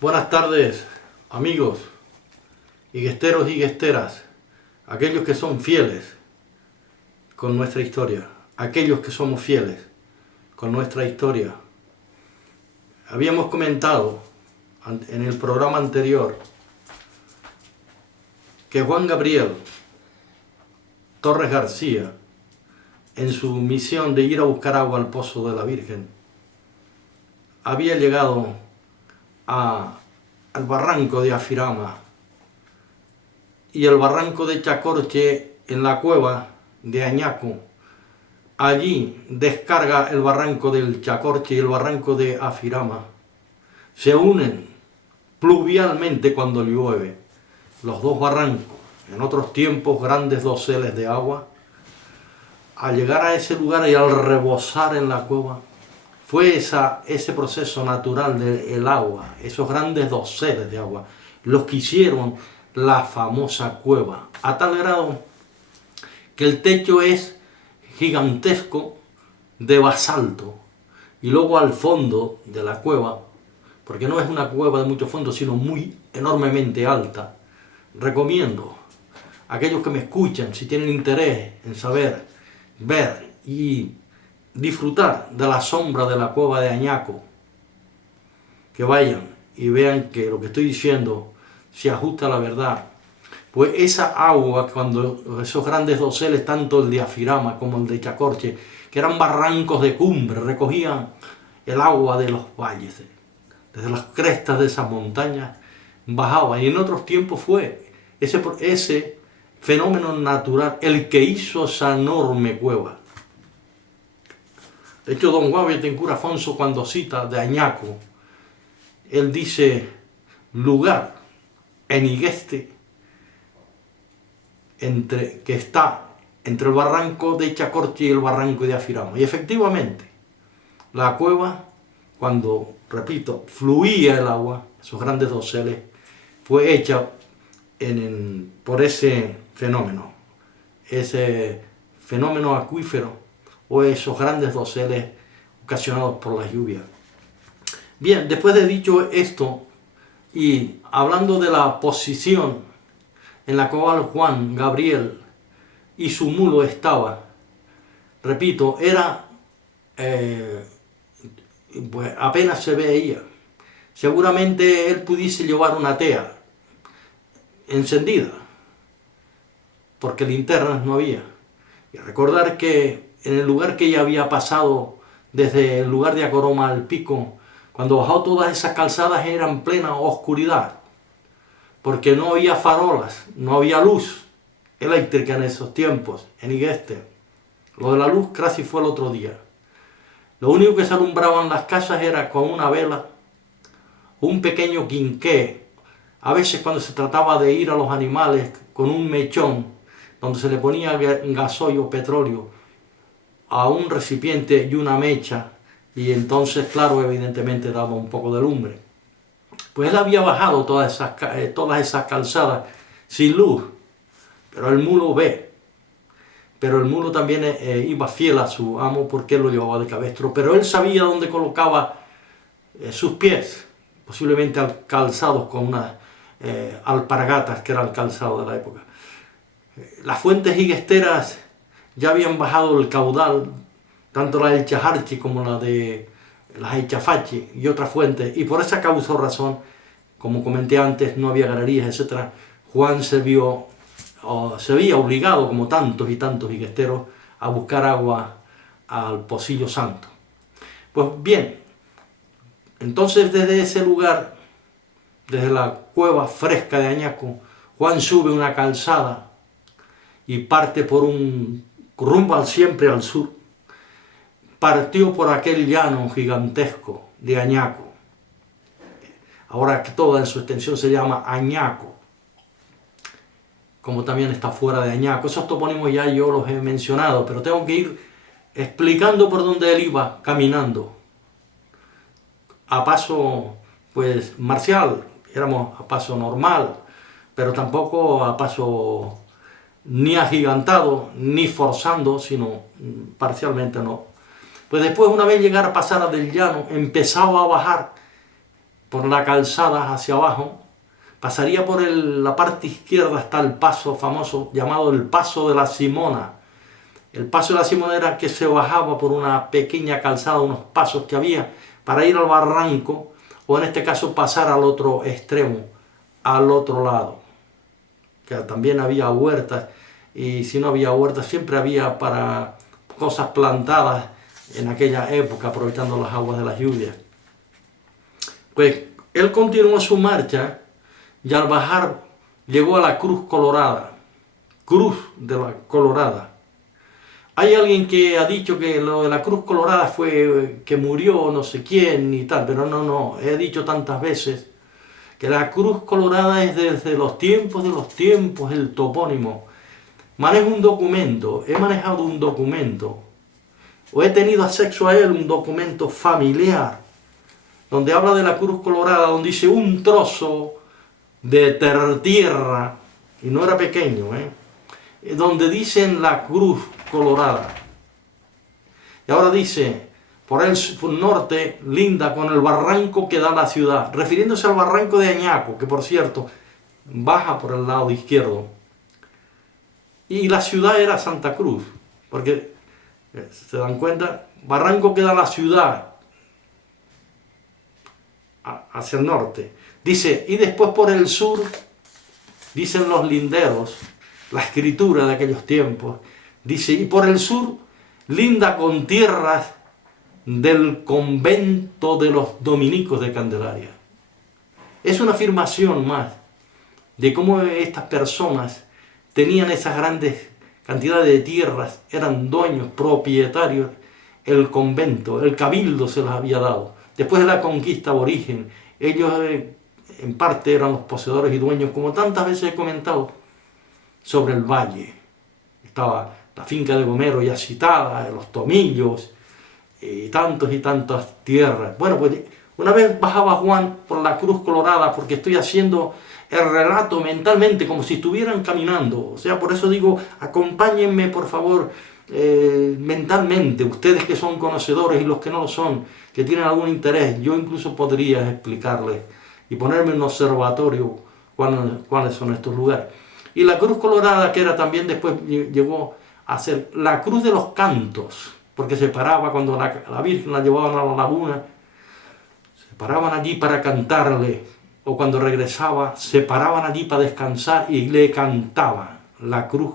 Buenas tardes, amigos, higuesteros y higuesteras, aquellos que son fieles con nuestra historia, aquellos que somos fieles con nuestra historia. Habíamos comentado en el programa anterior que Juan Gabriel Torres García, en su misión de ir a buscar agua al Pozo de la Virgen, había llegado al barranco de Afirama y el barranco de Chacorche en la cueva de Añaco. Allí descarga el barranco del Chacorche y el barranco de Afirama. Se unen pluvialmente cuando llueve los dos barrancos, en otros tiempos grandes doseles de agua. Al llegar a ese lugar y al rebosar en la cueva, fue ese proceso natural del agua, esos grandes doseles de agua, los que hicieron la famosa cueva, a tal grado que el techo es gigantesco de basalto, y luego al fondo de la cueva, porque no es una cueva de mucho fondo, sino muy enormemente alta. Recomiendo a aquellos que me escuchan, si tienen interés en saber, ver y disfrutar de la sombra de la cueva de Añaco, que vayan y vean que lo que estoy diciendo se ajusta a la verdad. Pues esa agua, cuando esos grandes doseles, tanto el de Afirama como el de Chacorche, que eran barrancos de cumbre, recogían el agua de los valles, desde las crestas de esas montañas, bajaba. Y en otros tiempos fue ese fenómeno natural el que hizo esa enorme cueva. De hecho, don Juan Betancur Afonso, cuando cita de Añaco, él dice lugar en Igueste, que está entre el barranco de Chacorche y el barranco de Afirama. Y efectivamente, la cueva, cuando, repito, fluía el agua, esos grandes doseles, fue hecha por ese fenómeno acuífero, o esos grandes doseles ocasionados por la lluvia. Bien, después de dicho esto, y hablando de la posición en la cual Juan Gabriel y su mulo estaba, repito, pues apenas se veía. Seguramente él pudiese llevar una tea encendida, porque linternas no había. Y recordar que en el lugar que ella había pasado, desde el lugar de Acoroma al pico, cuando bajó todas esas calzadas eran plena oscuridad, porque no había farolas, no había luz eléctrica en esos tiempos, en Igueste. Lo de la luz casi fue el otro día. Lo único que se alumbraban las casas era con una vela, un pequeño quinqué, a veces cuando se trataba de ir a los animales con un mechón, donde se le ponía gasoil o petróleo a un recipiente y una mecha, y entonces, claro, evidentemente daba un poco de lumbre. Pues él había bajado todas esas calzadas sin luz, pero el mulo ve. Pero el mulo también iba fiel a su amo porque él lo llevaba de cabestro, pero él sabía dónde colocaba sus pies, posiblemente calzados con unas alpargatas, que era el calzado de la época. Las fuentes higuesteras ya habían bajado el caudal, tanto la del Chajarchi como la de las Echafachi y otras fuentes, y por esa causa o razón, como comenté antes, no había galerías, etc. Juan se veía obligado, como tantos y tantos higuesteros, a buscar agua al Pocillo Santo. Pues bien, entonces desde ese lugar, desde la cueva fresca de Añaco, Juan sube una calzada y parte por un rumbo siempre al sur. Partió por aquel llano gigantesco de Añaco. Ahora que toda en su extensión se llama Añaco, como también está fuera de Añaco. Esos topónimos ya yo los he mencionado, pero tengo que ir explicando por dónde él iba caminando. A paso, pues, marcial, éramos a paso normal, pero tampoco a paso ni agigantado, ni forzando, sino parcialmente no. Pues después, una vez llegara a pasar del llano, empezaba a bajar por la calzada hacia abajo, pasaría por la parte izquierda hasta el paso famoso llamado el Paso de la Simona. El Paso de la Simona era que se bajaba por una pequeña calzada, unos pasos que había para ir al barranco, o en este caso pasar al otro extremo, al otro lado. Que también había huertas, y si no había huertas siempre había para cosas plantadas en aquella época, aprovechando las aguas de las lluvias. Pues él continuó su marcha y al bajar llegó a la Cruz Colorada, Cruz de la Colorada. Hay alguien que ha dicho que lo de la Cruz Colorada fue que murió no sé quién y tal, pero no, he dicho tantas veces que la Cruz Colorada es desde los tiempos el topónimo. Manejo un documento, he manejado un documento, o he tenido acceso a él, un documento familiar, donde habla de la Cruz Colorada, donde dice un trozo de tierra, y no era pequeño, donde dicen la Cruz Colorada. Y ahora dice, por el norte linda con el barranco que da la ciudad, refiriéndose al barranco de Añaco, que por cierto, baja por el lado izquierdo. Y la ciudad era Santa Cruz, porque, ¿se dan cuenta? Barranco que da la ciudad hacia el norte. Dice, y después por el sur, dicen los linderos, la escritura de aquellos tiempos, dice, y por el sur, linda con tierras del convento de los dominicos de Candelaria. Es una afirmación más de cómo estas personas tenían esas grandes cantidades de tierras, eran dueños, propietarios, el convento, el cabildo se los había dado. Después de la conquista aborigen, ellos en parte eran los poseedores y dueños, como tantas veces he comentado, sobre el valle. Estaba la finca de Gomero ya citada, los Tomillos, y tantas tierras. Bueno, pues una vez bajaba Juan por la Cruz Colorada, porque estoy haciendo el relato mentalmente, como si estuvieran caminando. O sea, por eso digo, acompáñenme por favor, mentalmente, ustedes que son conocedores y los que no lo son, que tienen algún interés. Yo incluso podría explicarles y ponerme en observatorio cuáles son estos lugares. Y la Cruz Colorada, que era también después llegó a ser la Cruz de los Cantos, porque se paraba cuando la Virgen la llevaban a la laguna, se paraban allí para cantarle, o cuando regresaba, se paraban allí para descansar y le cantaban la cruz.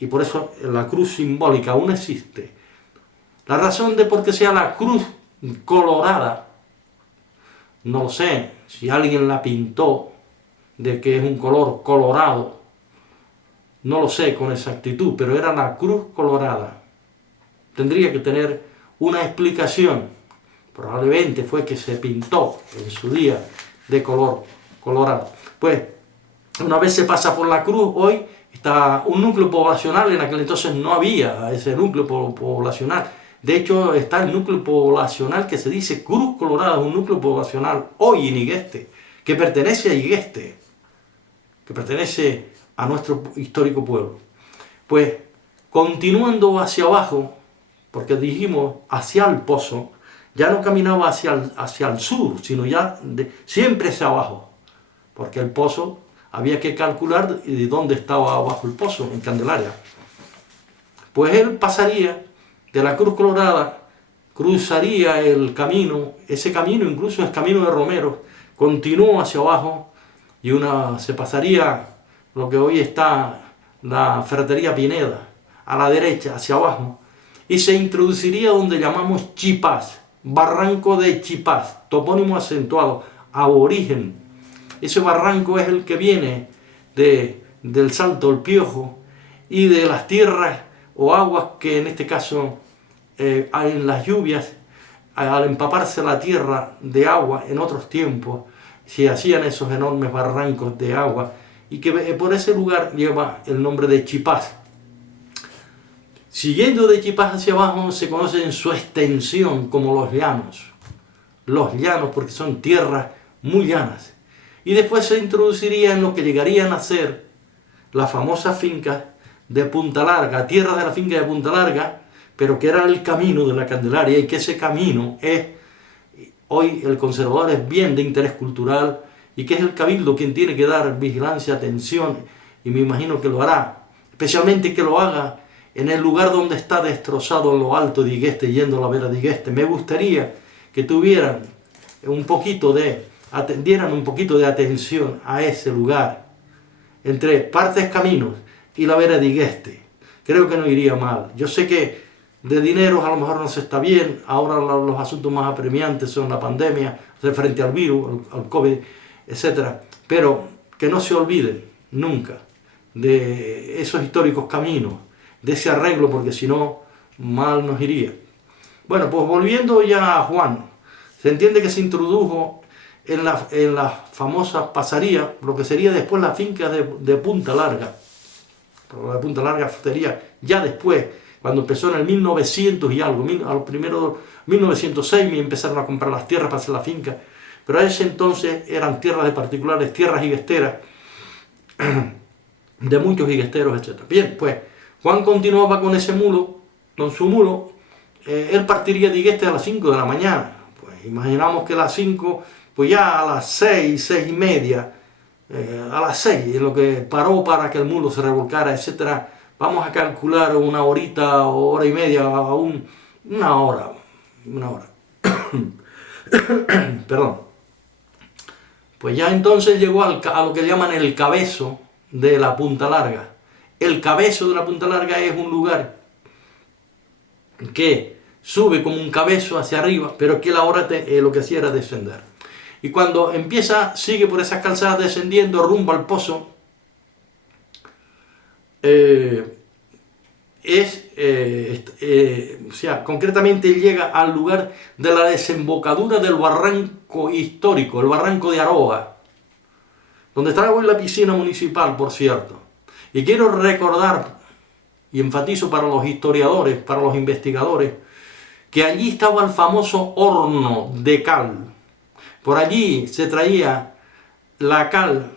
Y por eso la cruz simbólica aún existe. La razón de por qué sea la cruz colorada, no lo sé, si alguien la pintó de que es un color colorado, no lo sé con exactitud, pero era la cruz colorada. Tendría que tener una explicación. Probablemente fue que se pintó en su día de color colorado. Pues, una vez se pasa por la cruz, hoy está un núcleo poblacional, en aquel entonces no había ese núcleo poblacional. De hecho, está el núcleo poblacional que se dice Cruz Colorada, un núcleo poblacional hoy en Igueste, que pertenece a Igueste, que pertenece a nuestro histórico pueblo. Pues, continuando hacia abajo, porque dijimos hacia el pozo, ya no caminaba hacia el sur, sino ya siempre hacia abajo, porque el pozo había que calcular de dónde estaba abajo el pozo, en Candelaria. Pues él pasaría de la Cruz Colorada, cruzaría el camino, ese camino incluso es camino de Romero, continuó hacia abajo y se pasaría lo que hoy está la ferretería Pineda, a la derecha, hacia abajo, y se introduciría donde llamamos Chipás, barranco de Chipás, topónimo acentuado, aborigen. Ese barranco es el que viene del Salto del Piojo y de las tierras o aguas que en este caso en las lluvias, al empaparse la tierra de agua en otros tiempos, se hacían esos enormes barrancos de agua y que por ese lugar lleva el nombre de Chipás. Siguiendo de Chipás hacia abajo se conoce en su extensión como los llanos porque son tierras muy llanas. Y después se introduciría en lo que llegarían a ser las famosas fincas de Punta Larga, tierra de la finca de Punta Larga, pero que era el camino de la Candelaria y que ese camino es hoy el conservador es bien de interés cultural y que es el cabildo quien tiene que dar vigilancia, atención, y me imagino que lo hará, especialmente que lo haga en el lugar donde está destrozado en lo alto de Igueste, yendo a la vera de Igueste. Me gustaría que tuvieran atendieran un poquito de atención a ese lugar, entre Partes Caminos y la vera de Igueste. Creo que no iría mal. Yo sé que de dinero a lo mejor no se está bien, ahora los asuntos más apremiantes son la pandemia, frente al virus, al COVID, etc. Pero que no se olviden nunca de esos históricos caminos, de ese arreglo, porque si no, mal nos iría. Bueno, pues volviendo ya a Juan, se entiende que se introdujo en la famosa pasaría, lo que sería después la finca de Punta Larga. Pero la de Punta Larga sería ya después, cuando empezó en el 1900 y algo, a los primeros 1906 me empezaron a comprar las tierras para hacer la finca, pero a ese entonces eran tierras de particulares, tierras higuesteras, de muchos higuesteros, etc. Bien, pues Juan continuaba con ese mulo, con su mulo, él partiría de Igueste a las 5 de la mañana, pues imaginamos que a las 5, pues ya a las 6, 6 y media, a las 6, en lo que paró para que el mulo se revolcara, etc. Vamos a calcular una horita o hora y media, una hora. Perdón. Pues ya entonces llegó a lo que llaman el cabezo de la Punta Larga. El cabezo de la Punta Larga es un lugar que sube como un cabezo hacia arriba, pero que él ahora lo que hacía era descender. Y cuando sigue por esas calzadas descendiendo rumbo al pozo, concretamente llega al lugar de la desembocadura del barranco histórico, el barranco de Aroa, donde está hoy la piscina municipal, por cierto. Y quiero recordar, y enfatizo para los historiadores, para los investigadores, que allí estaba el famoso horno de cal. Por allí se traía la cal,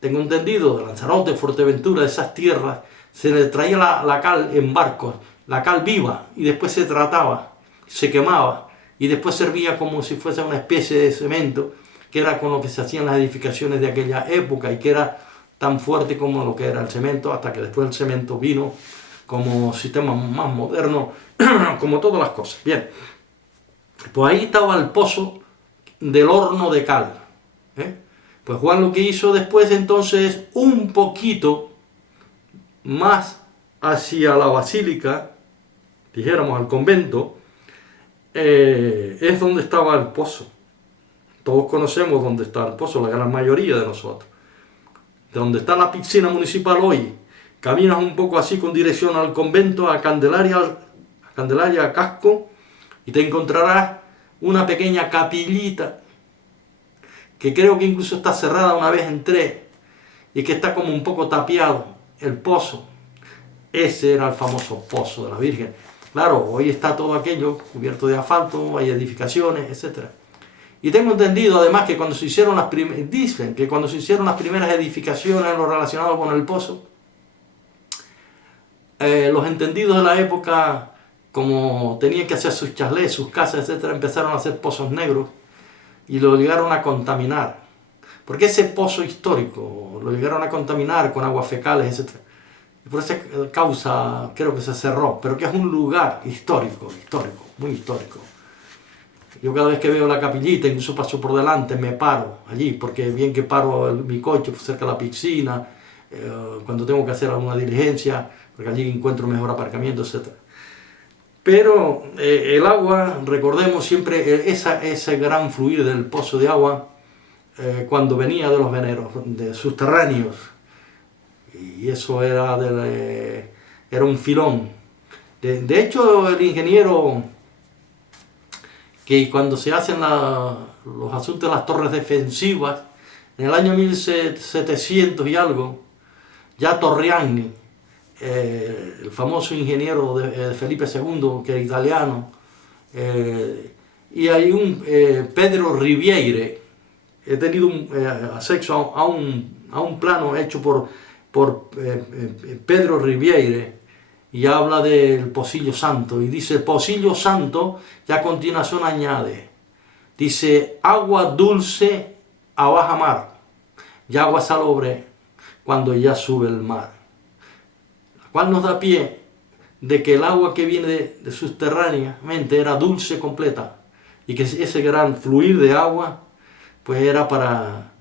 tengo entendido, de Lanzarote, Fuerteventura, de esas tierras, se le traía la cal en barcos, la cal viva, y después se trataba, se quemaba, y después servía como si fuese una especie de cemento, que era con lo que se hacían las edificaciones de aquella época, y que era tan fuerte como lo que era el cemento, hasta que después el cemento vino como sistema más moderno, como todas las cosas. Bien, pues ahí estaba el pozo del horno de cal. Pues Juan lo que hizo después entonces es un poquito más hacia la basílica, dijéramos al convento, es donde estaba el pozo. Todos conocemos dónde está el pozo, la gran mayoría de nosotros. De donde está la piscina municipal hoy, caminas un poco así con dirección al convento, a Candelaria, a Casco, y te encontrarás una pequeña capillita, que creo que incluso está cerrada, una vez entré, y que está como un poco tapiado, el pozo. Ese era el famoso pozo de la Virgen. Claro, hoy está todo aquello cubierto de asfalto, hay edificaciones, etc. Y tengo entendido además que cuando se hicieron dicen que cuando se hicieron las primeras edificaciones en lo relacionado con el pozo, los entendidos de la época, como tenían que hacer sus chalés, sus casas, etc., empezaron a hacer pozos negros y lo llegaron a contaminar. Porque ese pozo histórico lo llegaron a contaminar con aguas fecales, etc. Y por esa causa creo que se cerró, pero que es un lugar histórico, muy histórico. Yo cada vez que veo la capillita, incluso paso por delante, me paro allí, porque bien que paro mi coche cerca de la piscina, cuando tengo que hacer alguna diligencia, porque allí encuentro mejor aparcamiento, etc. Pero el agua, recordemos siempre ese gran fluir del pozo de agua, cuando venía de los veneros, de subterráneos, y eso era un filón. De hecho, el ingeniero, que cuando se hacen los asuntos de las torres defensivas, en el año 1700 y algo, ya Torriani, el famoso ingeniero de Felipe II, que era italiano, y hay un Pedro Riviere, he tenido acceso a un plano hecho por Pedro Riviere, y habla del Pocillo Santo, y dice Pocillo Santo, y a continuación añade, Dice, agua dulce a baja mar, y agua salobre cuando ya sube el mar. La cual nos da pie de que el agua que viene de subterráneamente era dulce completa, y que ese gran fluir de agua pues era para,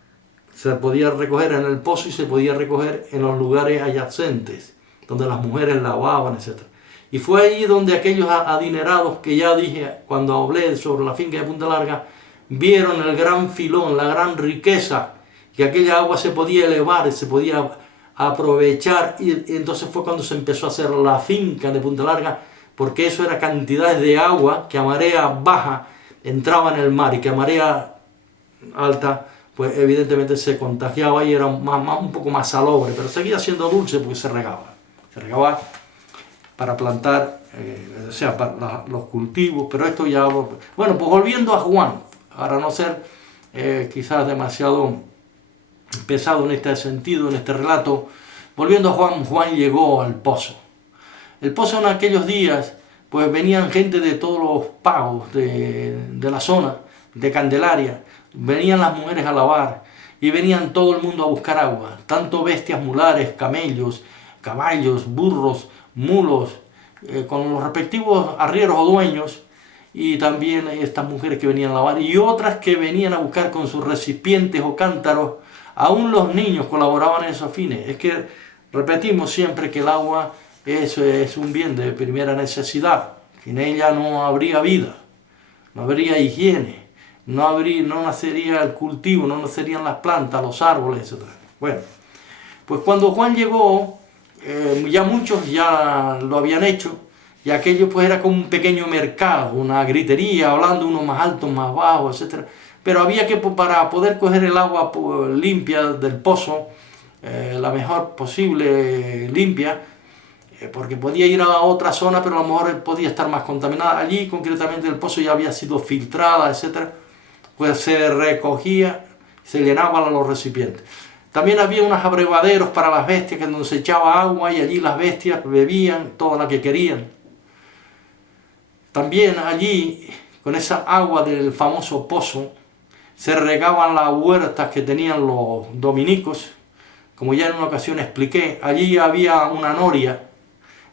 se podía recoger en el pozo y se podía recoger en los lugares adyacentes donde las mujeres lavaban, etc. Y fue ahí donde aquellos adinerados que ya dije cuando hablé sobre la finca de Punta Larga vieron el gran filón, la gran riqueza, que aquella agua se podía elevar, se podía aprovechar, y entonces fue cuando se empezó a hacer la finca de Punta Larga, porque eso era cantidades de agua que a marea baja entraba en el mar y que a marea alta pues evidentemente se contagiaba y era un poco más salobre, pero seguía siendo dulce porque se regaba para plantar, o sea, para los cultivos, pero esto ya... Bueno, pues volviendo a Juan, para no ser quizás demasiado pesado en este sentido, en este relato, volviendo a Juan, Juan llegó al pozo. El pozo en aquellos días, pues venían gente de todos los pagos de la zona, de Candelaria, venían las mujeres a lavar y venían todo el mundo a buscar agua, tanto bestias mulares, camellos, caballos, burros, mulos, con los respectivos arrieros o dueños, y también estas mujeres que venían a lavar y otras que venían a buscar con sus recipientes o cántaros. Aún los niños colaboraban en esos fines. Es que repetimos siempre que el agua es un bien de primera necesidad. Sin ella no habría vida, no habría higiene, no nacería el cultivo, no nacerían las plantas, los árboles, etc. Bueno, pues cuando Juan llegó, ya muchos ya lo habían hecho, y aquello pues era como un pequeño mercado, una gritería, hablando unos más altos, más bajos, etc. Pero había que, para poder coger el agua limpia del pozo, la mejor posible limpia, porque podía ir a otra zona, pero a lo mejor podía estar más contaminada. Allí, concretamente, el pozo ya había sido filtrada, etc. Pues se recogía, se llenaban los recipientes. También había unos abrevaderos para las bestias, que donde se echaba agua y allí las bestias bebían toda la que querían. También allí, con esa agua del famoso pozo, se regaban las huertas que tenían los dominicos. Como ya en una ocasión expliqué, allí había una noria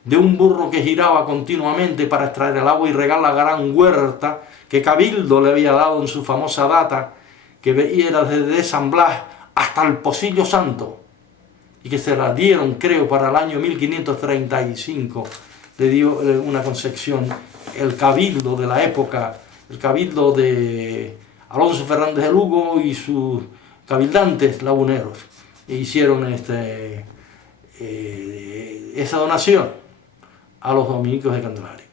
de un burro que giraba continuamente para extraer el agua y regar la gran huerta que Cabildo le había dado en su famosa data, que era desde San Blas hasta el Pocillo Santo, y que se la dieron, creo, para el año 1535, le dio una concesión el Cabildo de la época, el Cabildo de Alonso Fernández de Lugo y sus cabildantes laguneros, e hicieron esa donación a los dominicos de Candelaria.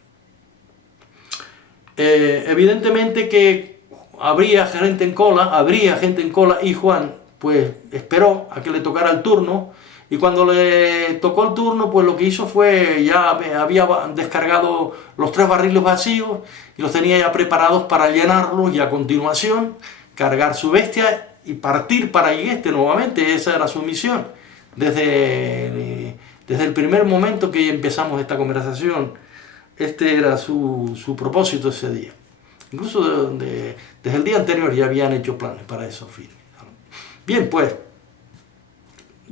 Evidentemente que habría gente en cola, y Juan pues esperó a que le tocara el turno, y cuando le tocó el turno, pues lo que hizo fue, ya había descargado los 3 barriles vacíos y los tenía ya preparados para llenarlos, y a continuación cargar su bestia y partir para Ygueste nuevamente. Esa era su misión desde el primer momento que empezamos esta conversación. Este era su propósito ese día. Incluso desde el día anterior ya habían hecho planes para esos fines. Bien, pues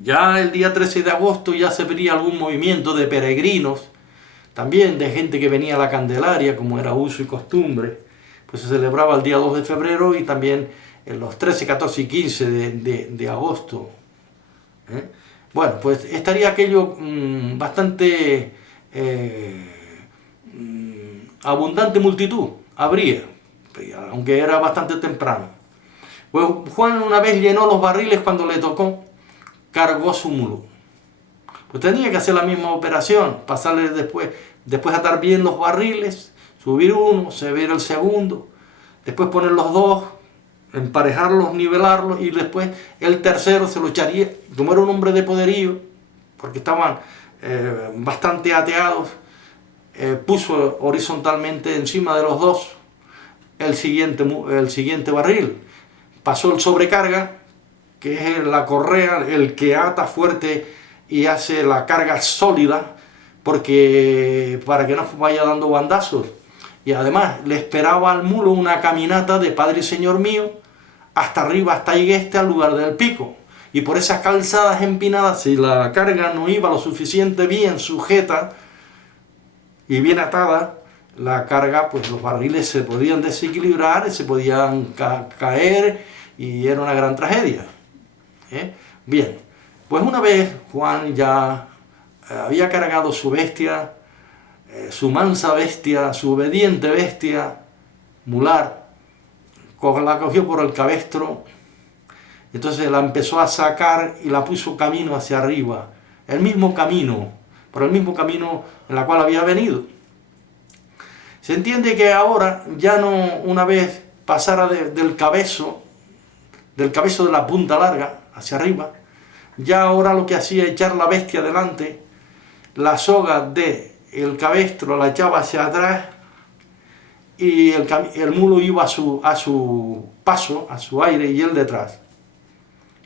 ya el día 13 de agosto ya se vería algún movimiento de peregrinos, también de gente que venía a la Candelaria, como era uso y costumbre. Pues se celebraba el día 2 de febrero y también en los 13, 14 y 15 de agosto. Bueno, pues estaría aquello bastante abundante multitud, habría, aunque era bastante temprano. Pues Juan una vez llenó los barriles, cuando le tocó, cargó su mulo. Pues tenía que hacer la misma operación, pasarle después atar bien los barriles, subir uno, subir el segundo, después poner los dos, emparejarlos, nivelarlos, y después el tercero se lo echaría. Como era un hombre de poderío, porque estaban bastante ateados, puso horizontalmente encima de los dos el siguiente barril. Pasó el sobrecarga, que es la correa, el que ata fuerte y hace la carga sólida, para que no vaya dando bandazos. y además le esperaba al mulo una caminata de Padre y Señor mío hasta arriba, hasta Higueste, al lugar del pico. Y por esas calzadas empinadas, si la carga no iba lo suficiente bien sujeta y bien atada, la carga, pues los barriles se podían desequilibrar, se podían caer y era una gran tragedia. Bien, pues una vez Juan ya había cargado su bestia, su mansa bestia, su obediente bestia, mular, la cogió por el cabestro, entonces la empezó a sacar y la puso camino hacia arriba, el mismo camino, por el mismo camino en el cual había venido. Se entiende que ahora ya no, una vez pasara del cabezo de la punta larga hacia arriba, ya ahora lo que hacía es echar la bestia adelante, la soga del cabestro la echaba hacia atrás y el mulo iba a su paso, a su aire, y él detrás.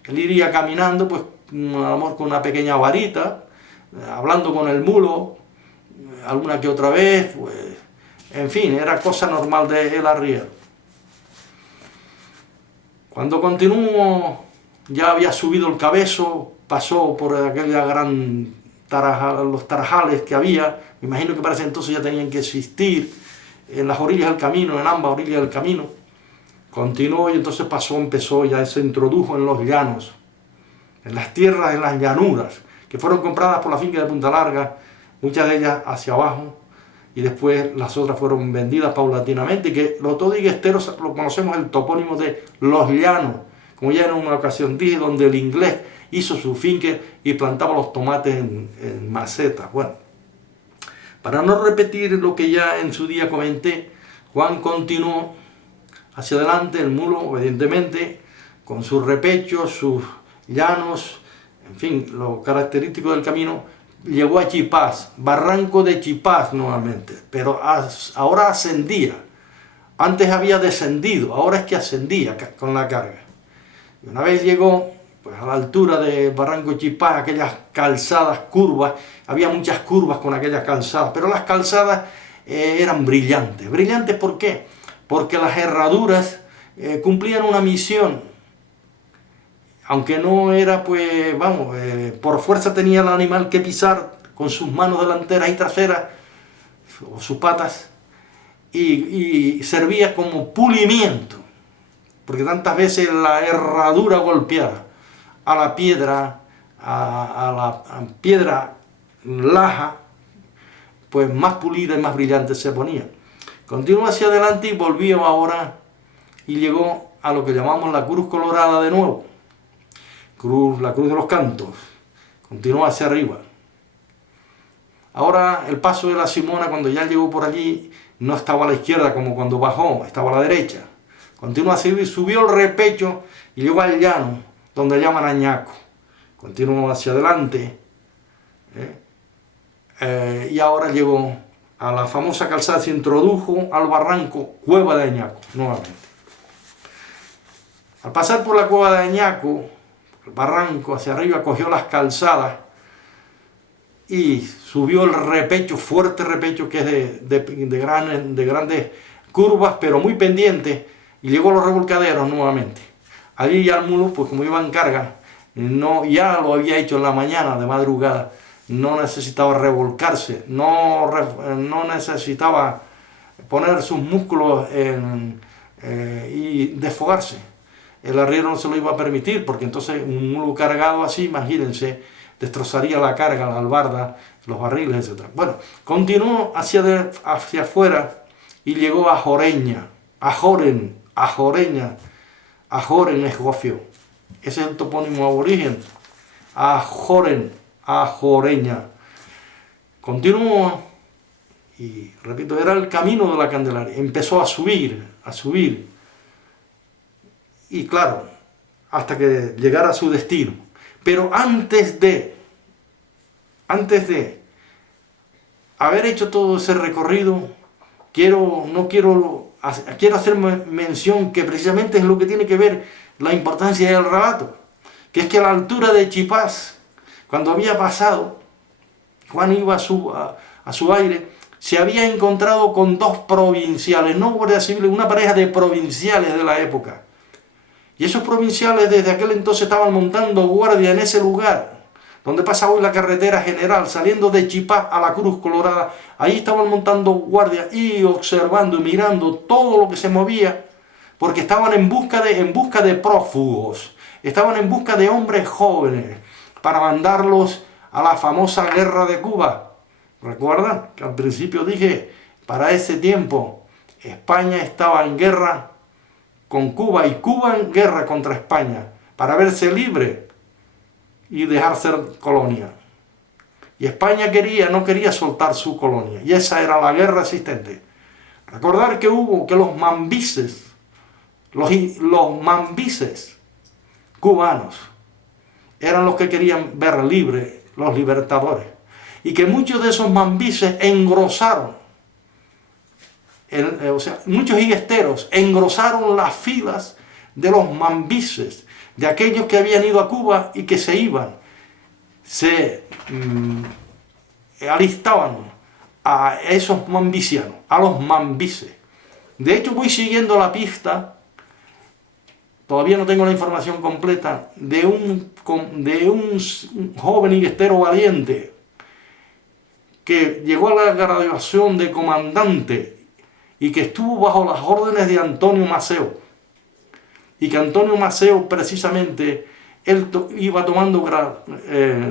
Él iría caminando, pues a lo mejor con una pequeña varita, hablando con el mulo alguna que otra vez, pues en fin, era cosa normal del arriero. Cuando continuó, ya había subido el cabezo, pasó por aquella gran los tarajales que había, me imagino que para ese entonces ya tenían que existir en las orillas del camino, en ambas orillas del camino. Continuó y entonces empezó, ya se introdujo en los llanos, en las tierras, en las llanuras, que fueron compradas por la finca de Punta Larga, muchas de ellas hacia abajo, y después las otras fueron vendidas paulatinamente, y que los todiguesteros lo conocemos el topónimo de Los Llanos, como ya en una ocasión dije, donde el inglés hizo su finca y plantaba los tomates en macetas. Bueno, para no repetir lo que ya en su día comenté, Juan continuó hacia adelante, el mulo obedientemente, con sus repechos, sus llanos, en fin, lo característico del camino. Llegó a Chipás, barranco de Chipás nuevamente, pero ahora ascendía. Antes había descendido, ahora es que ascendía con la carga. Y una vez llegó, pues a la altura de Barranco Chipás, aquellas calzadas curvas, había muchas curvas con aquellas calzadas, pero las calzadas eran brillantes. ¿Brillantes por qué? Porque las herraduras cumplían una misión, aunque no era, pues, vamos, por fuerza tenía el animal que pisar con sus manos delanteras y traseras, o sus patas, y servía como pulimiento, porque tantas veces la herradura golpeada a la piedra, a la piedra laja, pues más pulida y más brillante se ponía. Continuó hacia adelante y volvió ahora y llegó a lo que llamamos la Cruz Colorada de nuevo. La Cruz de los Cantos. Continuó hacia arriba. Ahora el paso de la Simona, cuando ya llegó por allí, no estaba a la izquierda como cuando bajó, estaba a la derecha. Continuó hacia arriba y subió el repecho y llegó al llano, donde llaman Añaco. Continuó hacia adelante. Y ahora llegó a la famosa calzada, se introdujo al barranco Cueva de Añaco, nuevamente. Al pasar por la Cueva de Añaco, el barranco hacia arriba, cogió las calzadas y subió el repecho, fuerte repecho, que es de grandes curvas, pero muy pendiente, y llegó a los revolcaderos nuevamente. Allí ya el mulo, pues como iba en carga, ya lo había hecho en la mañana, de madrugada, no necesitaba revolcarse, no necesitaba poner sus músculos y desfogarse. El arriero no se lo iba a permitir, porque entonces un mulo cargado así, imagínense, destrozaría la carga, la albarda, los barriles, etc. Bueno, continuó hacia afuera y llegó a Joreña, a Joreña es Gofio. Ese es el topónimo aborigen. A Joreña. Continuó y, repito, era el camino de la Candelaria. Empezó a subir. Y claro, hasta que llegara a su destino. Pero antes de haber hecho todo ese recorrido, quiero hacer mención que precisamente es lo que tiene que ver la importancia del relato, que es que a la altura de Chipás, cuando había pasado, Juan iba a su aire, se había encontrado con dos provinciales, no guardias civiles, una pareja de provinciales de la época. Y esos provinciales desde aquel entonces estaban montando guardia en ese lugar, donde pasa hoy la carretera general, saliendo de Chipá a la Cruz Colorada. Ahí estaban montando guardia y observando y mirando todo lo que se movía, porque estaban en busca de prófugos, estaban en busca de hombres jóvenes, para mandarlos a la famosa guerra de Cuba. ¿Recuerdan? Que al principio dije, para ese tiempo, España estaba en guerra con Cuba y Cuba en guerra contra España, para verse libre y dejar ser colonia. Y España no quería soltar su colonia, y esa era la guerra existente. Recordar que los mambises, los mambises cubanos, eran los que querían ver libres los libertadores, y que muchos de esos mambises engrosaron, muchos higuesteros engrosaron las filas de los mambises, de aquellos que habían ido a Cuba y que se iban, se alistaban a esos mambisianos, a los mambises. De hecho, voy siguiendo la pista, todavía no tengo la información completa, de un joven higuestero valiente que llegó a la graduación de comandante y que estuvo bajo las órdenes de Antonio Maceo. Y que Antonio Maceo, precisamente, él iba tomando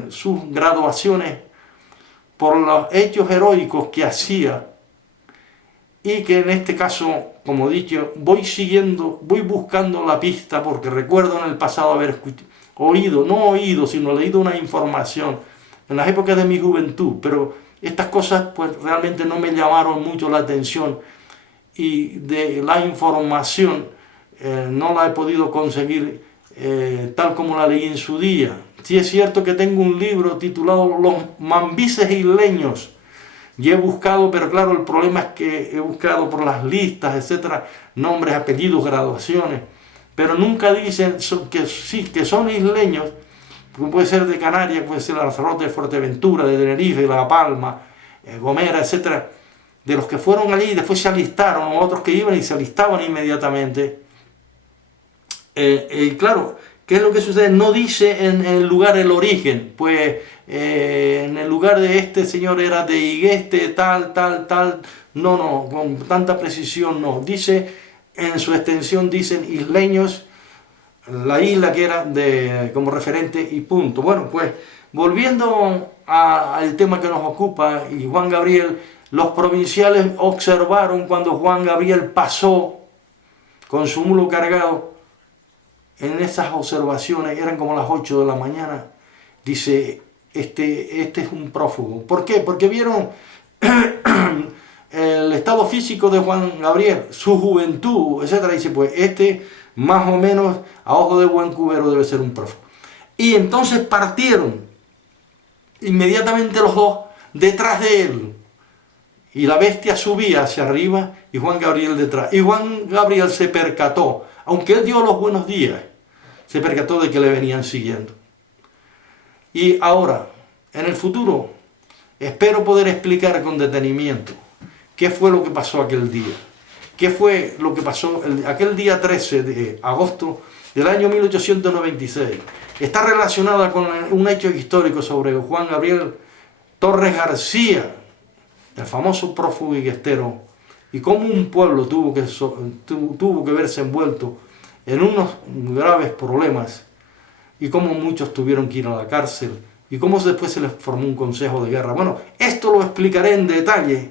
sus graduaciones por los hechos heroicos que hacía, y que en este caso, como he dicho, voy buscando la pista, porque recuerdo en el pasado haber leído una información en las épocas de mi juventud, pero estas cosas pues realmente no me llamaron mucho la atención, y de la información no la he podido conseguir tal como la leí en su día. Sí es cierto que tengo un libro titulado Los mambises isleños, y he buscado, pero claro, el problema es que he buscado por las listas, etcétera, nombres, apellidos, graduaciones, pero nunca dicen que son isleños, como puede ser de Canarias, puede ser Lanzarote, de Fuerteventura, de Tenerife, de La Palma, Gomera, etcétera, de los que fueron allí y después se alistaron, o otros que iban y se alistaban inmediatamente. Claro, ¿qué es lo que sucede? No dice en el lugar el origen, pues en el lugar de este señor era de Higueste, tal, no, con tanta precisión no. Dice, en su extensión dicen isleños, la isla que era como referente y punto. Bueno, pues volviendo al tema que nos ocupa y Juan Gabriel, los provinciales observaron cuando Juan Gabriel pasó con su mulo cargado. En esas observaciones, eran como las 8 de la mañana, dice, este es un prófugo. ¿Por qué? Porque vieron el estado físico de Juan Gabriel, su juventud, etcétera. Dice, pues más o menos a ojo de buen cubero debe ser un prófugo. Y entonces partieron inmediatamente los dos detrás de él. Y la bestia subía hacia arriba y Juan Gabriel detrás. Y Juan Gabriel se percató, aunque él dio los buenos días, se percató de que le venían siguiendo. Y ahora, en el futuro, espero poder explicar con detenimiento qué fue lo que pasó aquel día. ¿Qué fue lo que pasó aquel día 13 de agosto del año 1896? Está relacionada con un hecho histórico sobre Juan Gabriel Torres García, el famoso prófugo higuestero, y cómo un pueblo tuvo que verse envuelto en unos graves problemas, y cómo muchos tuvieron que ir a la cárcel, y cómo después se les formó un consejo de guerra. Bueno, esto lo explicaré en detalle,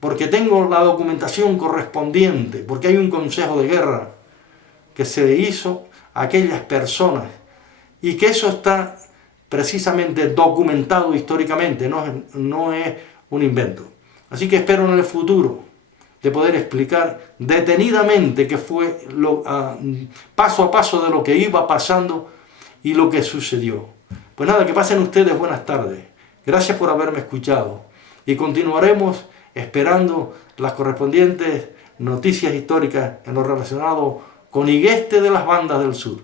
porque tengo la documentación correspondiente, porque hay un consejo de guerra que se hizo a aquellas personas, y que eso está precisamente documentado históricamente, no es un invento. Así que espero en el futuro de poder explicar detenidamente qué fue paso a paso de lo que iba pasando y lo que sucedió. Pues nada, que pasen ustedes buenas tardes. Gracias por haberme escuchado. Y continuaremos esperando las correspondientes noticias históricas en lo relacionado con Higueste de las Bandas del Sur.